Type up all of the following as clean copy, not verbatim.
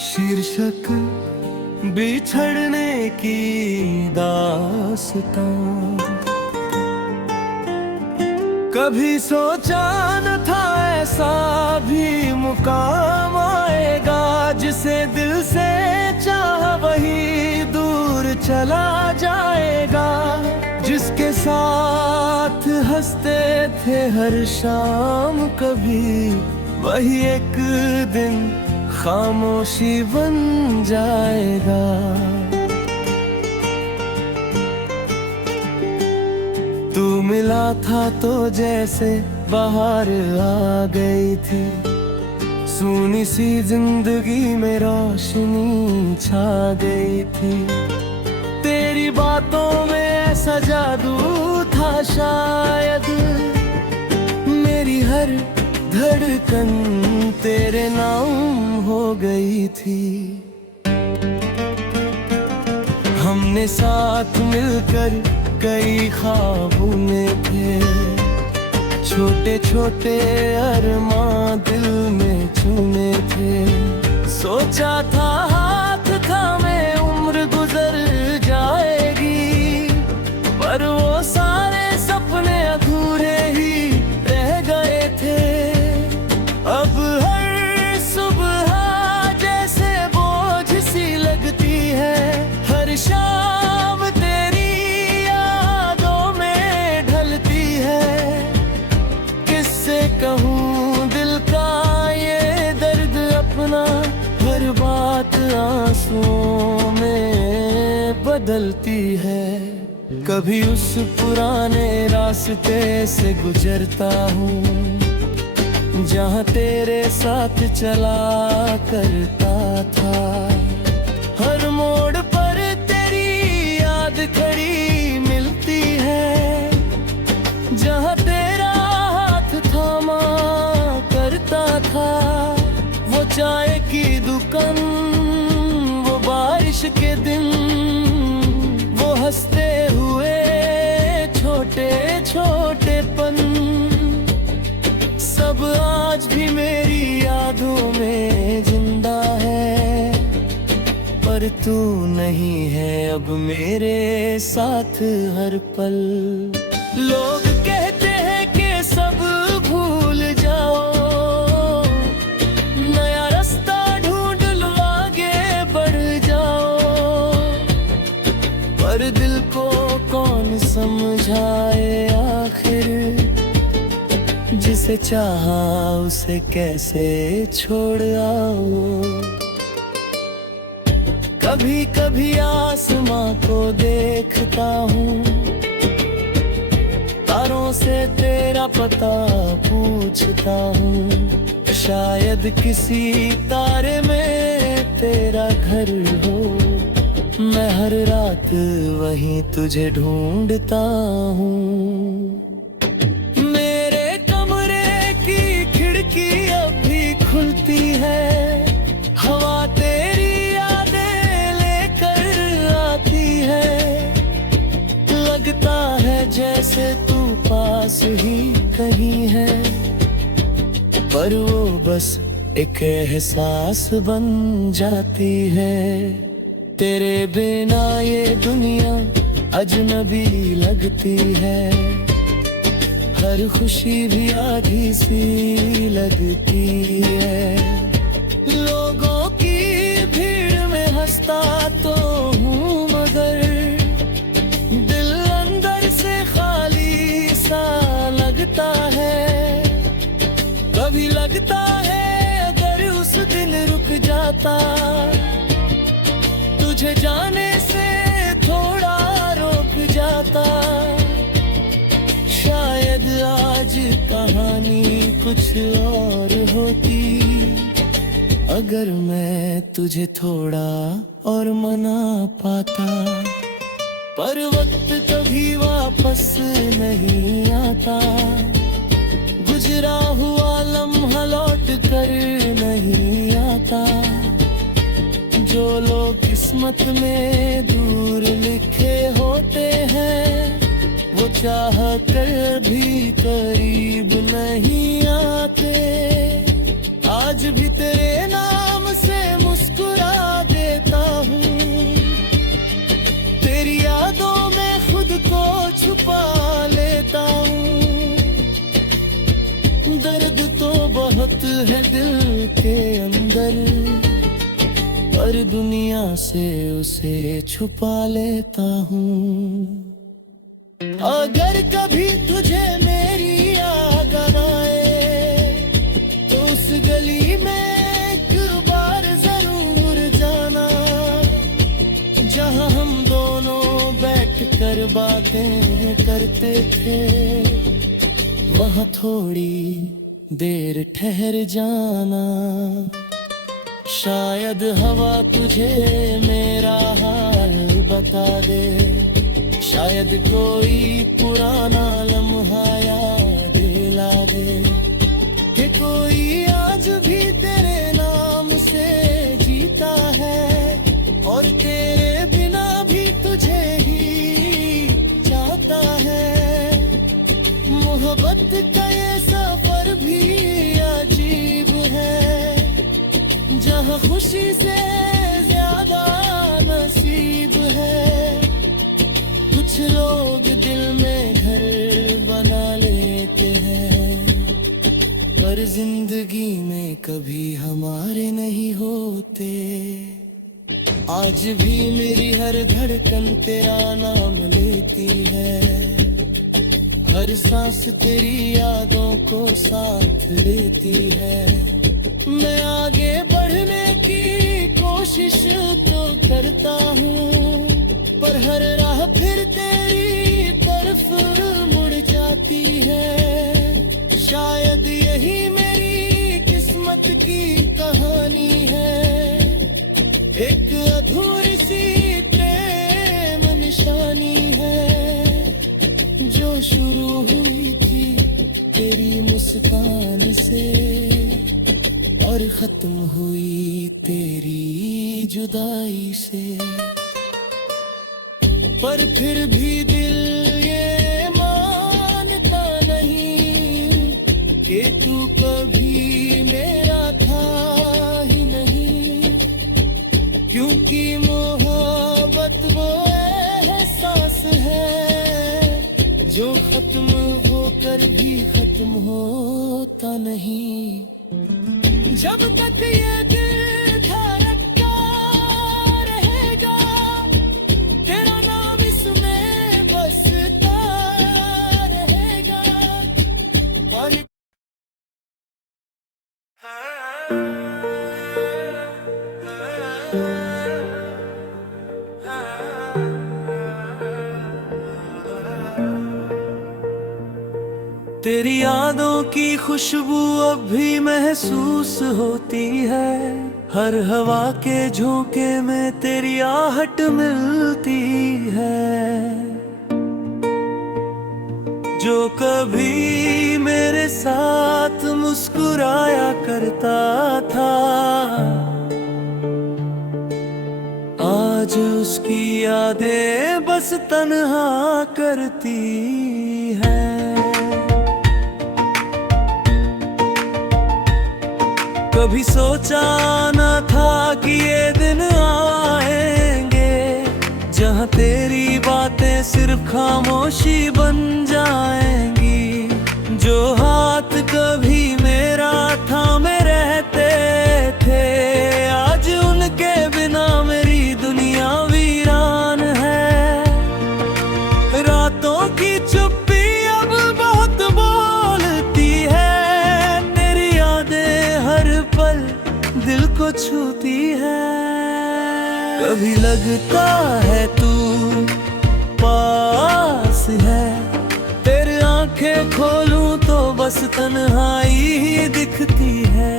शीर्षक बिछड़ने की दास्तां। कभी सोचा न था ऐसा भी मुकाम आएगा, जिसे दिल से चाहा वही दूर चला जाएगा। जिसके साथ हंसते थे हर शाम कभी, वही एक दिन खामोशी बन जाएगा। तू मिला था तो जैसे बाहर आ गई थी, सूनी सी जिंदगी में रोशनी छा गई थी। तेरी बातों में ऐसा जादू था शायद, मेरी हर धड़कन तेरे नाम हो गई थी। हमने साथ मिलकर कई ख्वाब बुने थे, छोटे छोटे अरमां दिल में चुने थे। सोचा था हाथ थामे उम्र गुजर जाएगी, पर वो सारे सपने अधूरे ही रह गए थे। अब हर सुबह जैसे बोझ सी लगती है, हर शाम तेरी यादों में ढलती है। किससे कहूँ दिल का ये दर्द अपना, हर बात आंसुओं में बदलती है। कभी उस पुराने रास्ते से गुजरता हूँ, जहाँ तेरे साथ चला करता था। हर मोड़ पर तेरी याद खड़ी मिलती है, जहाँ तेरा हाथ थामा करता था। वो चाय की दुकान, वो बारिश के दिन, वो हंसते हुए छोटे छोटे पन, सब आज भी मेरी यादों में जिंदा है। पर तू नहीं है अब मेरे साथ हर पल। लोग कहते हैं कि सब भूल जाओ, नया रास्ता ढूंढ लो, आगे बढ़ जाओ। पर दिल को कौन समझाए आखिर, जिसे चाहा उसे कैसे छोड़ आओ। कभी कभी आसमां को देखता हूँ, तारों से तेरा पता पूछता हूँ। शायद किसी तारे में तेरा घर हो, मैं हर रात वहीं तुझे ढूंढता हूँ। खिड़की अभी खुलती है, हवा तेरी यादें लेकर आती है। लगता है जैसे तू पास ही कहीं है, पर वो बस एक एहसास बन जाती है। तेरे बिना ये दुनिया अजनबी लगती है, हर खुशी भी आधी सी लगती है। लोगों की भीड़ में हंसता तो हूँ, मगर दिल अंदर से खाली सा लगता है। कभी लगता है अगर उस दिन रुक जाता, तुझे जाने से थोड़ा रोक जाता। शायद आज कहानी कुछ और होती, अगर मैं तुझे थोड़ा और मना पाता। पर वक्त कभी वापस नहीं आता, गुजरा हुआ लम्हा लौट कर नहीं आता। जो लोग किस्मत में दूर लिखे होते हैं, वो चाह कर भी करीब नहीं आते। आज भी तेरे नाम से मुस्कुरा है दिल के अंदर, पर दुनिया से उसे छुपा लेता हूँ। अगर कभी तुझे मेरी याद आए तो उस गली में एक बार जरूर जाना, जहाँ हम दोनों बैठ कर बातें करते थे। वहाँ थोड़ी देर ठहर जाना, शायद हवा तुझे मेरा हाल बता दे, शायद कोई पुराना लम्हा याद दिला दे कि कोई आज भी तेरे नाम से जीता है और तेरे बिना भी तुझे ही चाहता है। मोहब्बत का ये सफर भी अजीब है, जहाँ खुशी से ज्यादा नसीब है। कुछ लोग दिल में घर बना लेते हैं, पर जिंदगी में कभी हमारे नहीं होते। आज भी मेरी हर धड़कन तेरा नाम लेती है, हर सांस तेरी यादों को साथ लेती है। मैं आगे बढ़ने की कोशिश तो करता हूँ, पर हर राह फिर तेरी तरफ मुड़ जाती है। शायद यही मेरी किस्मत की कहानी है, एक अधूरी सी प्रेम निशानी है, जो शुरू हुई थी तेरी मुस्कान से और खत्म हुई तेरी जुदाई से। पर फिर भी दिल ये मानता नहीं कि तू कभी मेरा था ही नहीं, क्योंकि मोहब्बत वो एहसास है जो खत्म होकर भी खत्म होता नहीं। जब तक ये दिल धड़कता रहेगा, तेरा नाम इसमें बसता रहेगा। और तेरी यादों की खुशबू अब भी महसूस होती है, हर हवा के झोंके में तेरी आहट मिलती है। जो कभी मेरे साथ मुस्कुराया करता था, आज उसकी यादें बस तन्हा करती है। कभी सोचा न था कि ये दिन आएंगे, जहाँ तेरी बातें सिर्फ खामोशी बन जाएंगी। जो हाथ कभी मेरा थामे रहते थे, आज उनके बिना मेरी दुनिया वीरान है। रातों की चुप्पी अब बहुत बोलती है, तेरी यादें हर पल दिल को छूती है। कभी लगता है तू पास है, तेरी आंखें खोलूं तो बस तन्हाई ही दिखती है।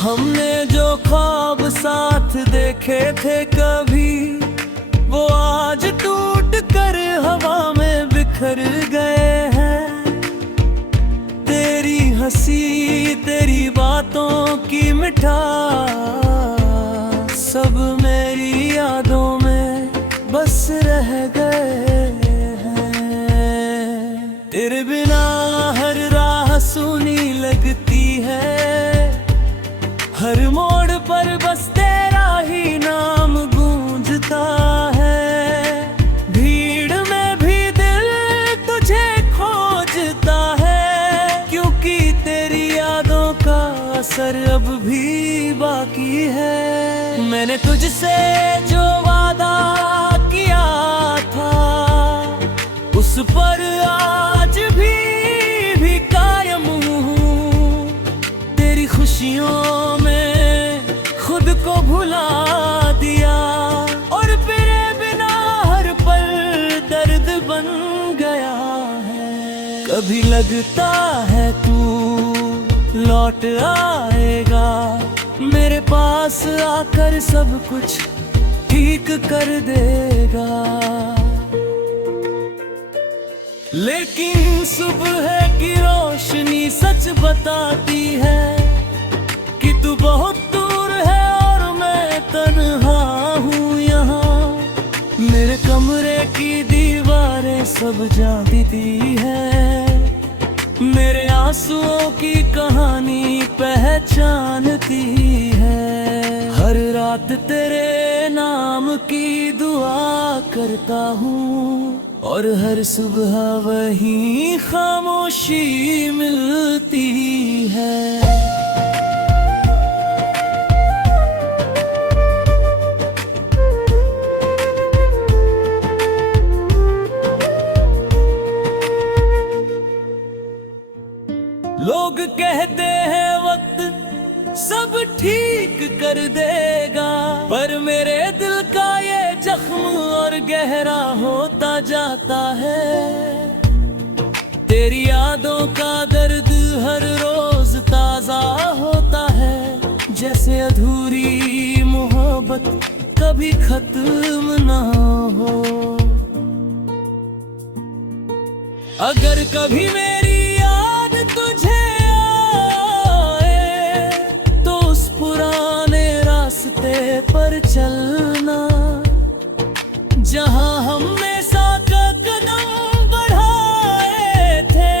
हमने जो ख्वाब साथ देखे थे कभी, वो आज टूट कर हवा में बिखर गए हैं। तेरी हंसी तेरी बातों की मिठास सब मेरी यादों में बस रह गए हैं। तेरे बिना हर राह सूनी लगती है, हर मोड़ पर बस तेरा ही नाम गूंजता है। भीड़ में भी दिल तुझे खोजता है, कसर अब भी बाकी है। मैंने तुझसे जो वादा किया था उस पर आज भी कायम हूँ। तेरी खुशियों में खुद को भुला दिया और फिर बिना हर पल दर्द बन गया है। कभी लगता है तू लौट आएगा, मेरे पास आकर सब कुछ ठीक कर देगा। लेकिन सुबह की रोशनी सच बताती है कि तू बहुत दूर है और मैं तन्हा हूँ यहाँ। मेरे कमरे की दीवारें सब जानती है, मेरे आंसुओं की कहानी पहचानती है। हर रात तेरे नाम की दुआ करता हूँ और हर सुबह वही खामोशी मिलती है। लोग कहते हैं वक्त सब ठीक कर देगा, पर मेरे दिल का ये जख्म और गहरा होता जाता है। तेरी यादों का दर्द हर रोज ताजा होता है, जैसे अधूरी मोहब्बत कभी खत्म ना हो। अगर कभी मेरी तुझे आए तो उस पुराने रास्ते पर चलना, जहां हमने साथ कदम बढ़ाए थे।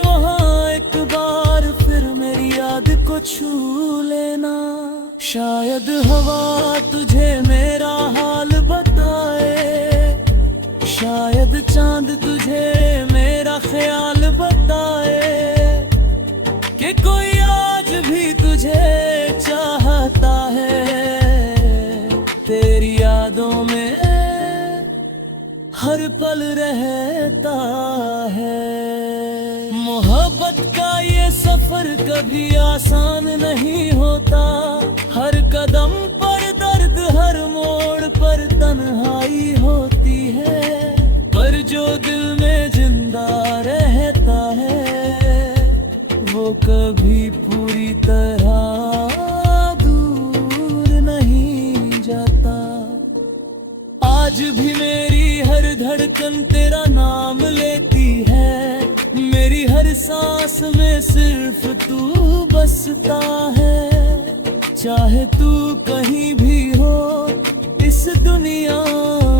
वहां एक बार फिर मेरी याद को छू लेना। शायद हवा तुझे मेरा हाल बताए, शायद चांद तुझे मेरा ख्याल बताए कि कोई आज भी तुझे चाहता है। तेरी यादों में हर पल रहता है। मोहब्बत का ये सफर कभी आसान नहीं होता, हर कदम पर दर्द, हर मोड़ पर तन्हाई होती है। पर जो दिल में जिंदा रहता है वो कभी पूरी तरह दूर नहीं जाता। आज भी मेरी हर धड़कन तेरा नाम लेती है, मेरी हर सांस में सिर्फ तू बसता है। चाहे तू कहीं भी हो इस दुनिया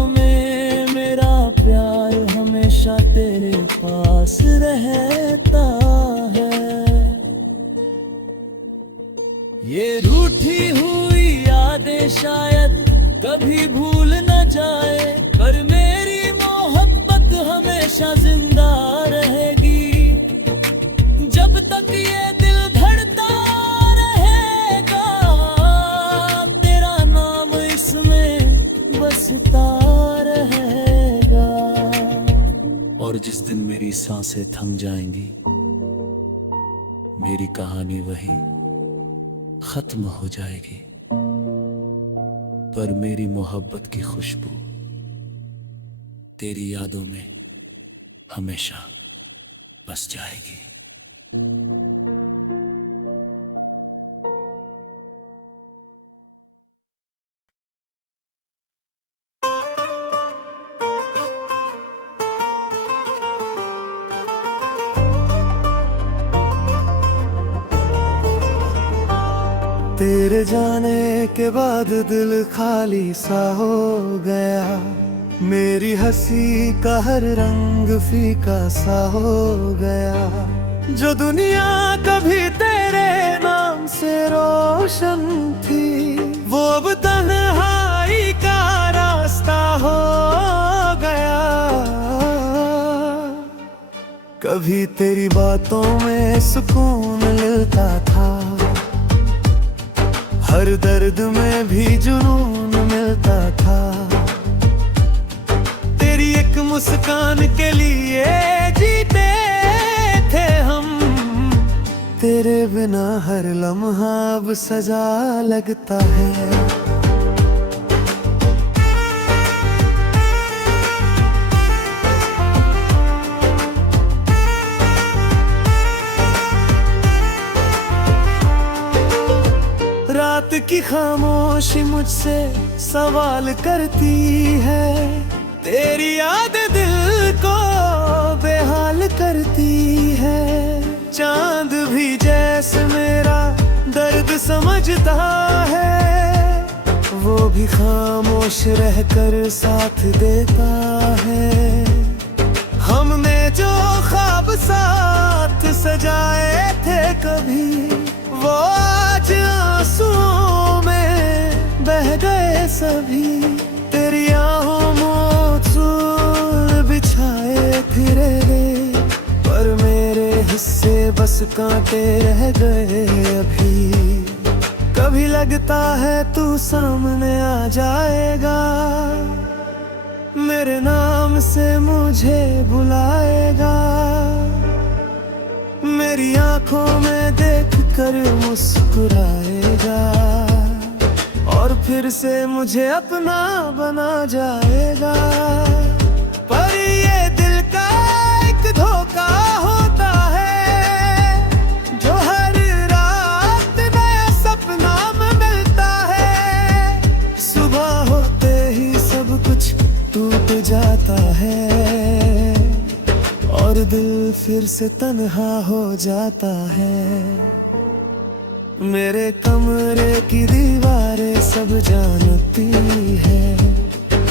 में, मेरा प्यार हमेशा तेरे पास रहता है। ये रूठी हुई यादें शायद कभी भूल न जाए, पर मेरी मोहब्बत हमेशा जिंदा रहेगी। जब तक ये दिल धड़ता रहेगा, तेरा नाम इसमें बसता रहेगा। और जिस दिन मेरी सांसें थम जाएंगी, मेरी कहानी वही खत्म हो जाएगी, पर मेरी मोहब्बत की खुशबू तेरी यादों में हमेशा बस जाएगी। तेरे जाने के बाद दिल खाली सा हो गया, मेरी हंसी का हर रंग फीका सा हो गया। जो दुनिया कभी तेरे नाम से रोशन थी, वो अब तन्हाई का रास्ता हो गया। कभी तेरी बातों में सुकून मिलता था, हर दर्द में भी जुनून मिलता था। तेरी एक मुस्कान के लिए जीते थे हम, तेरे बिना हर लम्हा अब सजा लगता है। रात की खामोशी मुझसे सवाल करती है, तेरी याद दिल को बेहाल करती है। चांद भी जैसे मेरा दर्द समझता है, वो भी खामोश रहकर साथ देता है। हमने जो ख्वाब साथ सजाए थे कभी, वो आज आंसुओं में बह गए सभी। तेरी आहों मोहब्बत बिछाए फिरे गए, पर मेरे हिस्से बस कांटे रह गए अभी। कभी लगता है तू सामने आ जाएगा, मेरे नाम से मुझे बुलाएगा, मेरी आंखों में देख कर मुस्कुराएगा, और फिर से मुझे अपना बना जाएगा। पर ये दिल का एक धोखा होता है, जो हर रात नया सपना में मिलता है। सुबह होते ही सब कुछ टूट जाता है, और दिल फिर से तन्हा हो जाता है। मेरे कमरे की दीवारें सब जानती है,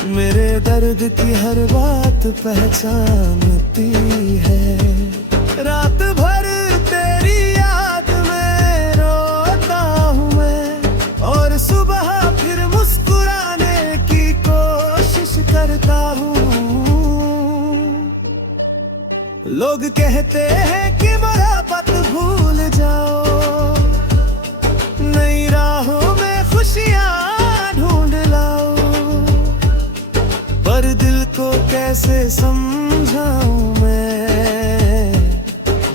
मेरे दर्द की हर बात पहचानती है। रात भर तेरी याद में रोता हूँ मैं, और सुबह फिर मुस्कुराने की कोशिश करता हूँ। लोग कहते हैं कि मोहब्बत भूल जाओ, नई राहों में खुशियाँ ढूंढ लाओ, पर दिल को कैसे समझाऊं मैं,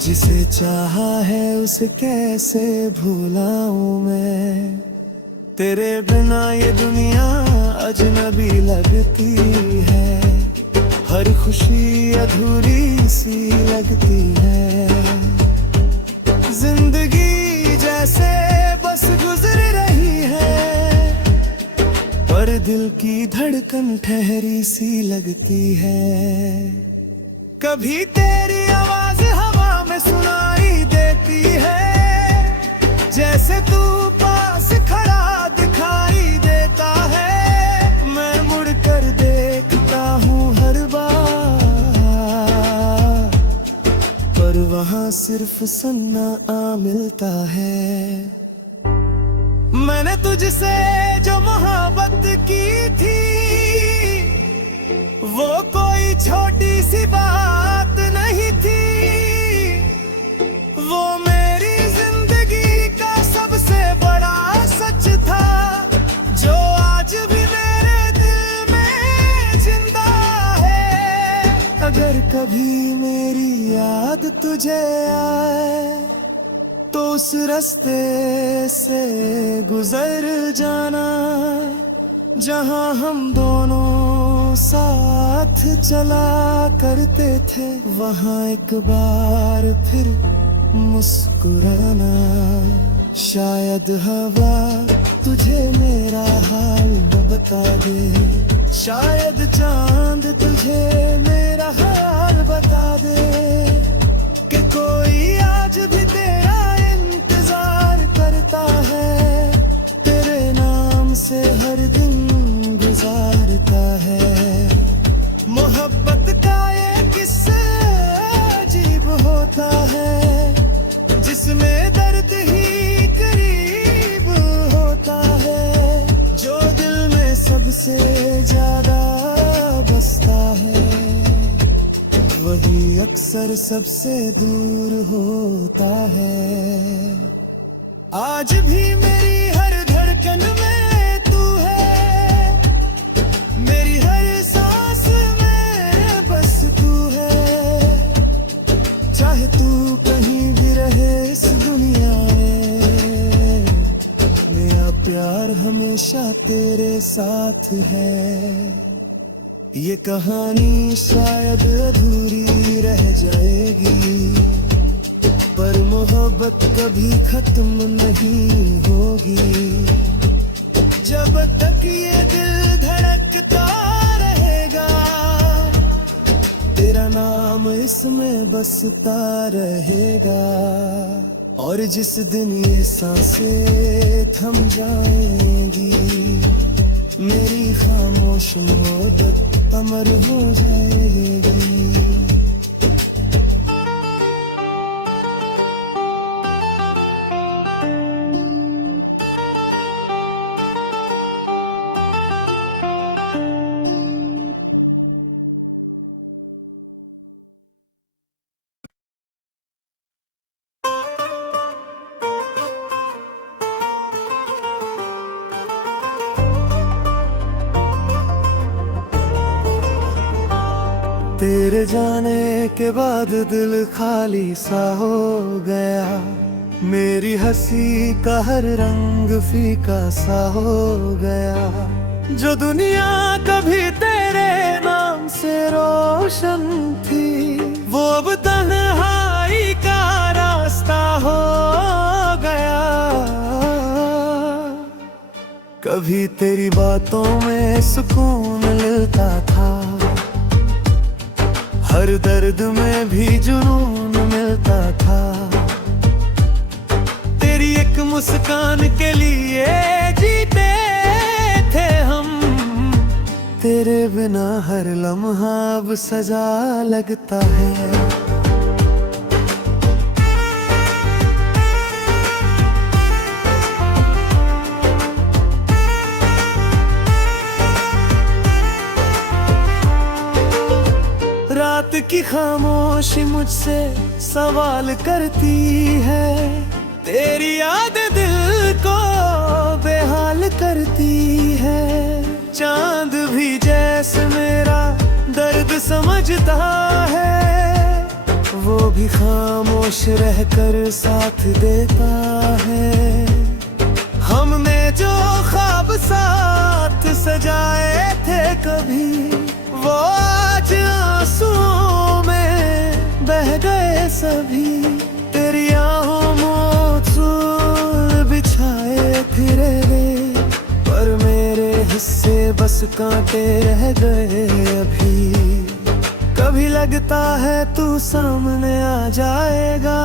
जिसे चाहा है उसे कैसे भुलाऊं मैं। तेरे बिना ये दुनिया अजनबी लगती है, हर खुशी अधूरी सी लगती है। जिंदगी जैसे बस गुजर रही है, पर दिल की धड़कन ठहरी सी लगती है। कभी तेरी आवाज हवा में सुनाई देती है, जैसे तू पास खड़ा दिखाई देता है। मैं मुड़कर देखता हूँ हर बार, पर वहाँ सिर्फ सन्नाटा मिलता है। मैंने तुझसे जो मोहब्बत की थी, वो कोई छोटी सी बात नहीं थी, वो मेरी जिंदगी का सबसे बड़ा सच था, जो आज भी मेरे दिल में जिंदा है। अगर कभी मेरी याद तुझे आए, तो उस रास्ते से गुजर जाना, जहां हम दोनों साथ चला करते थे। वहां एक बार फिर मुस्कुराना, शायद हवा तुझे मेरा हाल बता दे, शायद चांद तुझे मेरा हाल बता दे, कि कोई आज भी तेरा इंतजार करता है, तेरे नाम से हर दिन गुजारता है। मोहब्बत का ये किस्सा अजीब होता है, जिसमें दर्द ही करीब होता है, जो दिल में सबसे ज्यादा बसता है, वही अक्सर सबसे दूर होता है। आज भी मेरी हर धड़कन धड़कन में तू है, मेरी हर सांस में बस तू है। चाहे तू कहीं भी रहे इस दुनिया में, मेरा प्यार हमेशा तेरे साथ है। ये कहानी शायद अधूरी रह जाएगी, पर मोहब्बत कभी खत्म नहीं होगी। जब तक ये दिल धड़कता रहेगा, तेरा नाम इसमें बसता रहेगा। और जिस दिन ये सांसें थम जाएंगी, मेरी खामोश मोहब्बत अमर हो जाएगी। तेरे जाने के बाद दिल खाली सा हो गया, मेरी हंसी का हर रंग फीका सा हो गया। जो दुनिया कभी तेरे नाम से रोशन थी, वो अब तन्हाई का रास्ता हो गया। कभी तेरी बातों में सुकून मिलता था, हर दर्द में भी जुनून मिलता था। तेरी एक मुस्कान के लिए जीते थे हम, तेरे बिना हर लम्हा अब सजा लगता है। रात की खामोशी मुझसे सवाल करती है, तेरी याद दिल को बेहाल करती है। चांद भी जैसे मेरा दर्द समझता है, वो भी खामोश रहकर साथ देता है। हमने जो ख्वाब साथ सजाए थे कभी, वो आज आंसुओं में बह गए सभी। तेरी आहों में फूल बिछाए फिरे रे, पर मेरे हिस्से बस कांटे रह गए अभी। कभी लगता है तू सामने आ जाएगा,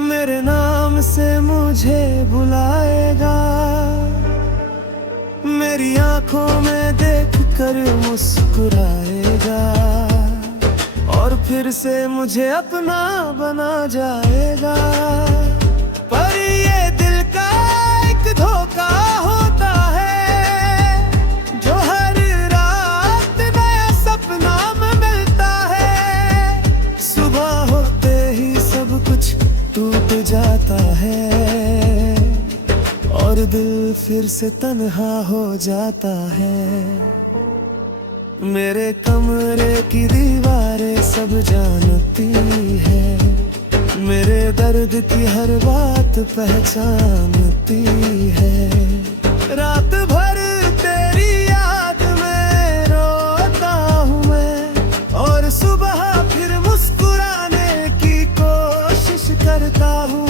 मेरे नाम से मुझे बुलाएगा। मेरी आंखों में देख कर मुस्कुराएगा, और फिर से मुझे अपना बना जाएगा। पर ये दिल का एक धोखा होता है, जो हर रात नया सपना में मिलता है। सुबह होते ही सब कुछ टूट जाता है, और दिल फिर से तन्हा हो जाता है। मेरे कमरे की दीवारें सब जानती है, मेरे दर्द की हर बात पहचानती है। रात भर तेरी याद में रोता हूँ मैं, और सुबह फिर मुस्कुराने की कोशिश करता हूँ।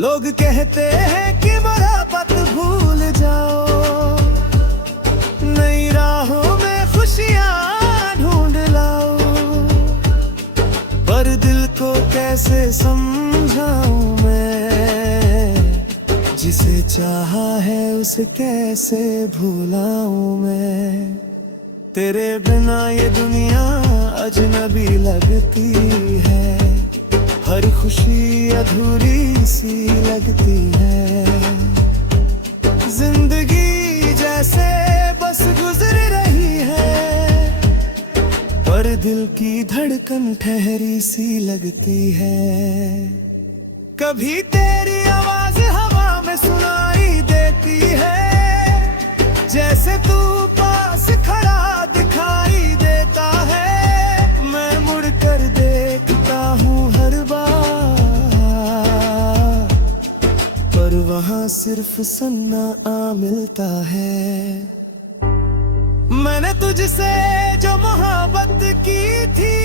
लोग कहते हैं कि मोहब्बत भूल जाओ, नई राहों में खुशियाँ ढूंढ लाओ। पर दिल को कैसे समझाऊं मैं, जिसे चाहा है उसे कैसे भुलाऊं मैं। तेरे बिना ये दुनिया अजनबी लगती है, हर खुशी अधूरी सी लगती है। जिंदगी जैसे बस गुजर रही है, पर दिल की धड़कन ठहरी सी लगती है। कभी तेरी आवाज हवा में सुनाई देती है, जैसे तू पास खड़ा दिखाई देता है। मैं मुड़कर देखता हूँ हर बार, पर वहाँ सिर्फ सन्ना आ मिलता है। मैंने तुझसे जो मोहब्बत की थी,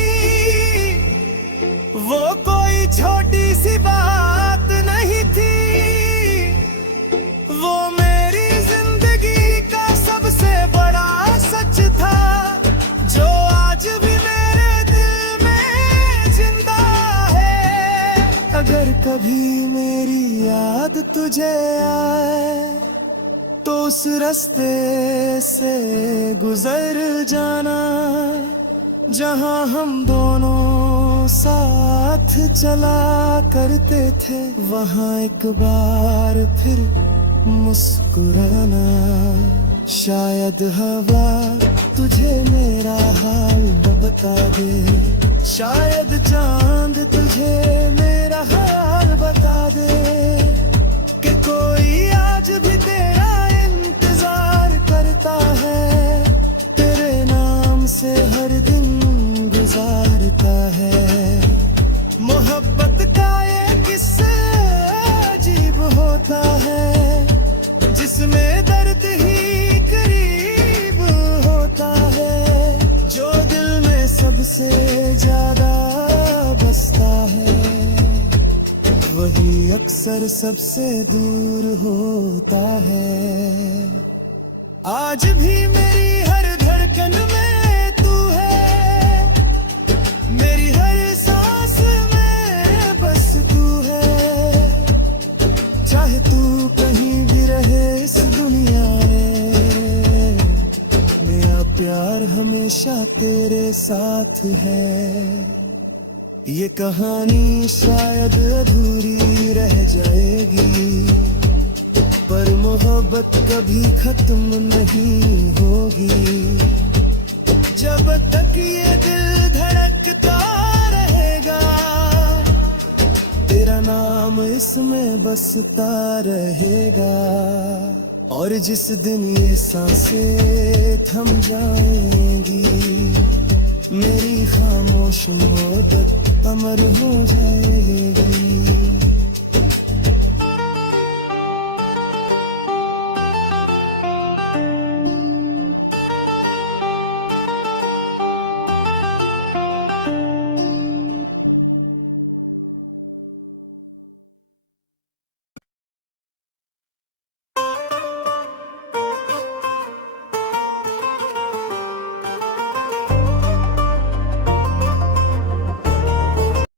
वो कोई छोटी सी बात नहीं थी। वो मेरी जिंदगी का सबसे बड़ा सच था, जो आज भी मेरे दिल में जिंदा है। अगर कभी मेरी याद तुझे आए, तो उस रास्ते से गुजर जाना, जहां हम दोनों साथ चला करते थे। वहां एक बार फिर मुस्कुराना, शायद हवा तुझे मेरा हाल बता दे, शायद चांद तुझे मेरा हाल बता दे, कि कोई आज भी तेरा इंतजार करता है, तेरे नाम से हर दिन गुजारता है। मोहब्बत का ये किस्सा अजीब होता है, जिसमें दर्द ही करीब होता है, जो दिल में सबसे ज्यादा बसता है, वही अक्सर सबसे दूर होता है। आज भी मेरी हर धड़कन में तू है, मेरी हर सांस में बस तू है। चाहे तू कहीं भी रहे इस दुनिया में, मेरा प्यार हमेशा तेरे साथ है। ये कहानी शायद अधूरी रह जाएगी, पर मोहब्बत कभी खत्म नहीं होगी। जब तक ये दिल धड़कता रहेगा, तेरा नाम इसमें बसता रहेगा। और जिस दिन ये सांसें थम जाएंगी, मेरी खामोश मोहब्बत अमर हो जाएगी।